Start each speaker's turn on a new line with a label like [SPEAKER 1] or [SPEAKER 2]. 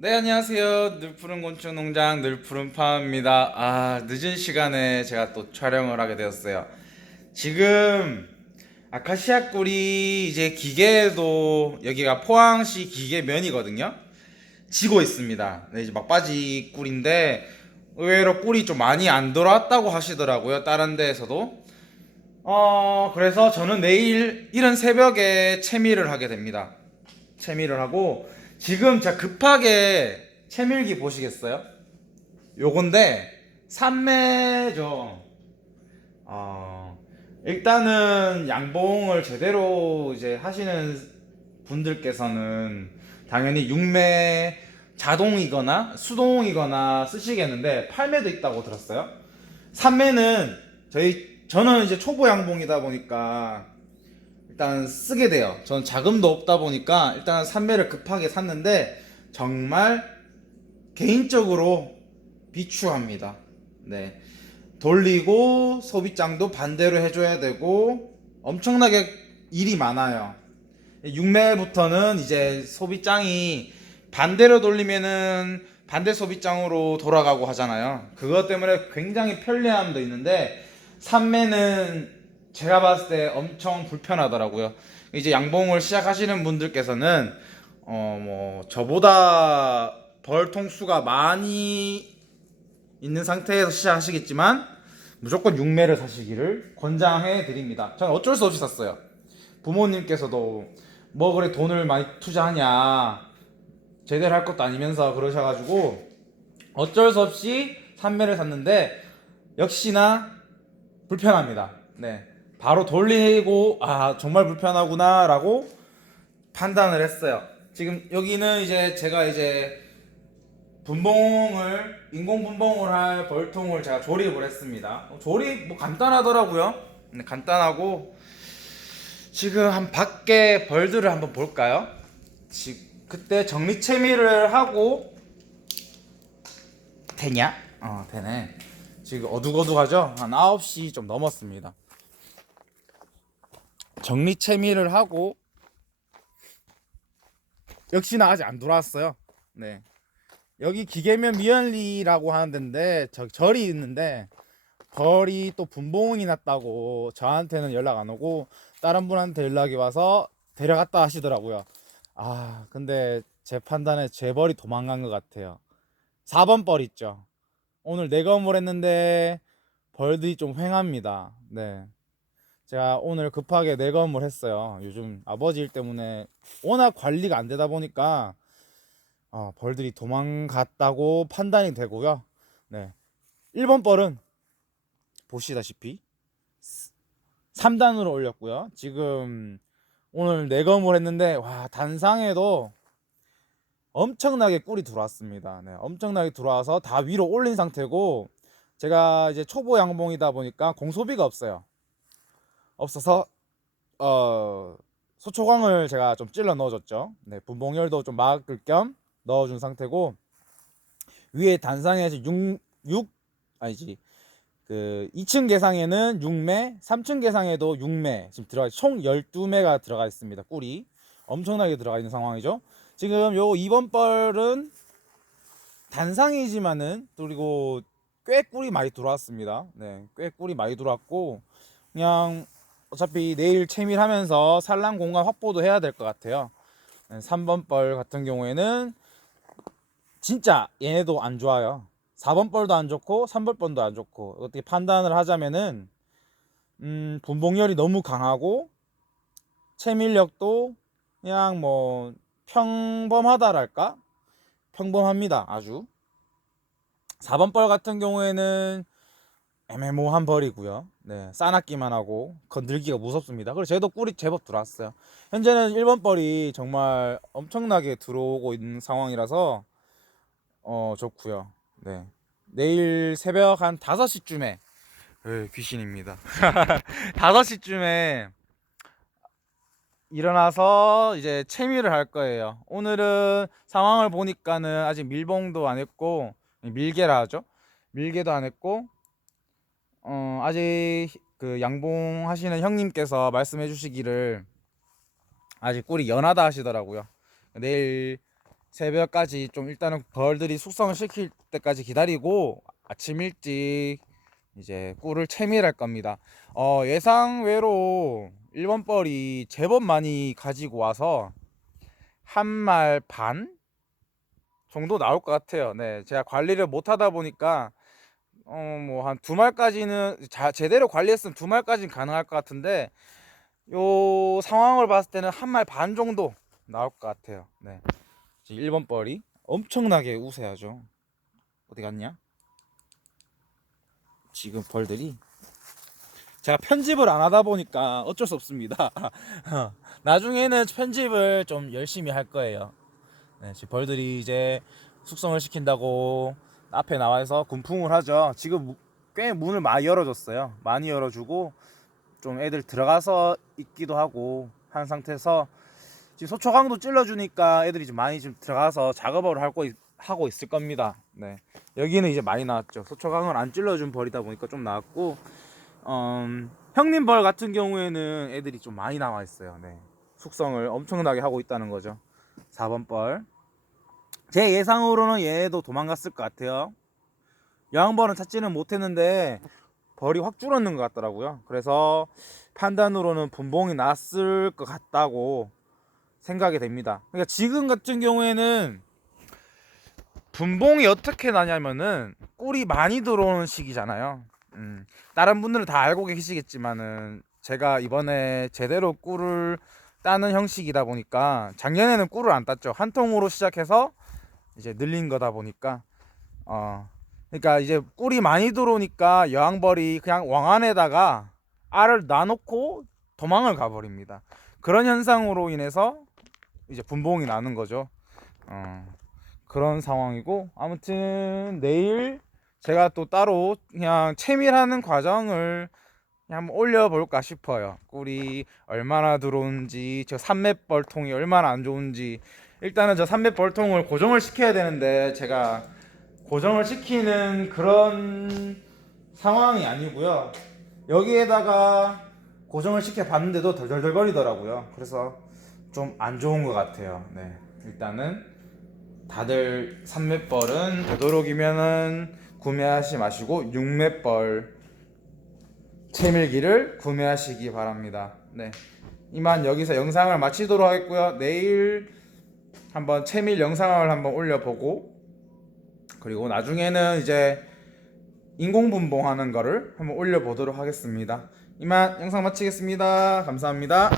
[SPEAKER 1] 네, 안녕하세요. 늘푸른 곤충 농장 늘푸른 파입니다. 아, 늦은 시간에 제가 또 촬영을 하게 되었어요. 지금 아카시아 꿀이 이제 기계도 여기가 포항시 기계면이거든요. 지고 있습니다. 네, 이제 막바지 꿀인데 의외로 꿀이 좀 많이 안 들어왔다고 하시더라고요. 다른 데에서도. 어, 그래서 저는 내일 이른 새벽에 채미를 하게 됩니다. 채미를 하고 지금 제가 급하게 채밀기 보시겠어요? 요건데 산매죠. 어, 일단은 양봉을 제대로 이제 하시는 분들께서는 당연히 육매 자동이거나 수동이거나 쓰시겠는데 팔매도 있다고 들었어요. 산매는 저희 저는 이제 초보 양봉이다 보니까 일단 쓰게 돼요. 저는 자금도 없다 보니까 일단 산매를 급하게 샀는데 정말 개인적으로 비추합니다. 네. 돌리고 소비장도 반대로 해줘야 되고 엄청나게 일이 많아요. 6매부터는 이제 소비장이 반대로 돌리면은 반대 소비장으로 돌아가고 하잖아요. 그것 때문에 굉장히 편리함도 있는데 3매는 제가 봤을 때 엄청 불편하더라고요. 이제 양봉을 시작하시는 분들께서는 어 뭐 저보다 벌 통 수가 많이 있는 상태에서 시작하시겠지만 무조건 6매를 사시기를 권장해 드립니다. 저는 어쩔 수 없이 샀어요. 부모님께서도 뭐 그래 돈을 많이 투자하냐 제대로 할 것도 아니면서 그러셔가지고 어쩔 수 없이 3매를 샀는데 역시나 불편합니다. 네. 바로 돌리고 아 정말 불편하구나라고 판단을 했어요. 지금 여기는 이제 제가 이제 분봉을 인공 분봉을 할 벌통을 제가 조립을 했습니다. 어, 조립 뭐 간단하더라고요. 네, 간단하고 지금 한 밖에 벌들을 한번 볼까요? 지 그때 정리 채미를 하고 되냐? 어 되네. 지금 어둑어둑하죠? 한 9시 좀 넘었습니다. 정리 채미를 하고 역시나 아직 안 돌아왔어요. 네. 여기 기계면 미연리라고 하는 데인데 저 절이 있는데 벌이 또 분봉이 났다고 저한테는 연락 안 오고 다른 분한테 연락이 와서 데려갔다 하시더라고요. 아, 근데 제 판단에 제 벌이 도망간 것 같아요. 4번 벌 있죠. 오늘 내검을 했는데 벌들이 좀 횡합니다. 네. 제가 오늘 급하게 내검을 했어요. 요즘 아버지 일 때문에 워낙 관리가 안 되다 보니까 어, 벌들이 도망갔다고 판단이 되고요. 네. 1번 벌은 보시다시피 3단으로 올렸고요. 지금 오늘 내검을 했는데 와 단상에도 엄청나게 꿀이 들어왔습니다. 네, 엄청나게 들어와서 다 위로 올린 상태고 제가 이제 초보 양봉이다 보니까 공소비가 없어요. 없어서 어 소초광을 제가 좀 찔러 넣어줬죠. 네, 분봉열도 좀 막을 겸 넣어준 상태고 위에 단상에서 6, 6 아니지 그 2층 개상에는 6매, 3층 개상에도 6매 지금 들어가 총 12매가 들어가 있습니다. 꿀이 엄청나게 들어가 있는 상황이죠. 지금 요 2번 뻘은 단상이지만은 그리고 꽤 꿀이 많이 들어왔습니다. 네, 꽤 꿀이 많이 들어왔고 그냥 어차피 내일 채밀하면서 산란 공간 확보도 해야 될 것 같아요. 네, 3번 뻘 같은 경우에는 진짜 얘네도 안 좋아요. 4번 뻘도 안 좋고 3번 뻘도 안 좋고 어떻게 판단을 하자면은 음, 분봉열이 너무 강하고 채밀력도 그냥 뭐 평범하다랄까? 평범합니다. 아주. 4번 뻘 같은 경우에는 애매모호한 벌이고요. 네, 싸납기만 하고 건들기가 무섭습니다. 그리고 쟤도 꿀이 제법 들어왔어요. 현재는 1번 뻘이 정말 엄청나게 들어오고 있는 상황이라서 어 좋고요. 네. 내일 새벽 한 5시쯤에 에이, 귀신입니다. 5시쯤에 일어나서 이제 채미를 할 거예요. 오늘은 상황을 보니까는 아직 밀봉도 안 했고 밀개라 하죠. 밀개도 안 했고 어 아직 그 양봉 하시는 형님께서 말씀해 주시기를 아직 꿀이 연하다 하시더라고요. 내일 새벽까지 좀 일단은 벌들이 숙성을 시킬 때까지 기다리고 아침 일찍 이제 꿀을 채밀할 겁니다. 어, 예상 외로 일본 뻘이 제법 많이 가지고 와서 한 말 반 정도 나올 것 같아요. 네, 제가 관리를 못 하다 보니까 어, 뭐 한 두 말까지는 자, 제대로 관리했으면 두 말까지는 가능할 것 같은데 요 상황을 봤을 때는 한 말 반 정도 나올 것 같아요. 네. 지금 1번 뻘이 엄청나게 우세하죠. 어디 갔냐? 지금 벌들이 제가 편집을 안 하다 보니까 어쩔 수 없습니다. 나중에는 편집을 좀 열심히 할 거예요. 네, 지금 벌들이 이제 숙성을 시킨다고 앞에 나와서 군풍을 하죠. 지금 무- 꽤 문을 많이 열어줬어요. 많이 열어주고 좀 애들 들어가서 있기도 하고 한 상태에서 지금 소초강도 찔러주니까 애들이 좀 많이 좀 들어가서 작업을 하고 있, 하고 있을 겁니다. 네 여기는 이제 많이 나왔죠. 소초강을 안 찔러준 벌이다 보니까 좀 나왔고 음, 형님 벌 같은 경우에는 애들이 좀 많이 나와 있어요. 네 숙성을 엄청나게 하고 있다는 거죠. 4번 벌. 제 예상으로는 얘도 도망갔을 것 같아요. 여왕벌은 찾지는 못했는데 벌이 확 줄었는 것 같더라고요. 그래서 판단으로는 분봉이 났을 것 같다고 생각이 됩니다. 그러니까 지금 같은 경우에는 분봉이 어떻게 나냐면은 꿀이 많이 들어오는 시기잖아요. 음, 다른 분들은 다 알고 계시겠지만은 제가 이번에 제대로 꿀을 따는 형식이다 보니까 작년에는 꿀을 안 땄죠. 한 통으로 시작해서 이제 늘린 거다 보니까 어 그러니까 이제 꿀이 많이 들어오니까 여왕벌이 그냥 왕 안에다가 알을 놔놓고 도망을 가버립니다. 그런 현상으로 인해서 이제 분봉이 나는 거죠. 어, 그런 상황이고 아무튼 내일 제가 또 따로 그냥 채밀하는 과정을 한번 올려볼까 싶어요. 꿀이 얼마나 들어오는지 저 삼맷벌통이 얼마나 안 좋은지 일단은 저 삼맷벌통을 고정을 시켜야 되는데 제가 고정을 시키는 그런 상황이 아니고요. 여기에다가 고정을 시켜 봤는데도 덜덜덜 거리더라고요. 그래서 좀 안 좋은 것 같아요. 네, 일단은 다들 삼맷벌은 되도록이면은 구매하지 마시고 육맷벌 채밀기를 구매하시기 바랍니다. 네, 이만 여기서 영상을 마치도록 하겠고요. 내일 한번 채밀 영상을 한번 올려보고 그리고 나중에는 이제 인공분봉하는 거를 한번 올려보도록 하겠습니다. 이만 영상 마치겠습니다. 감사합니다.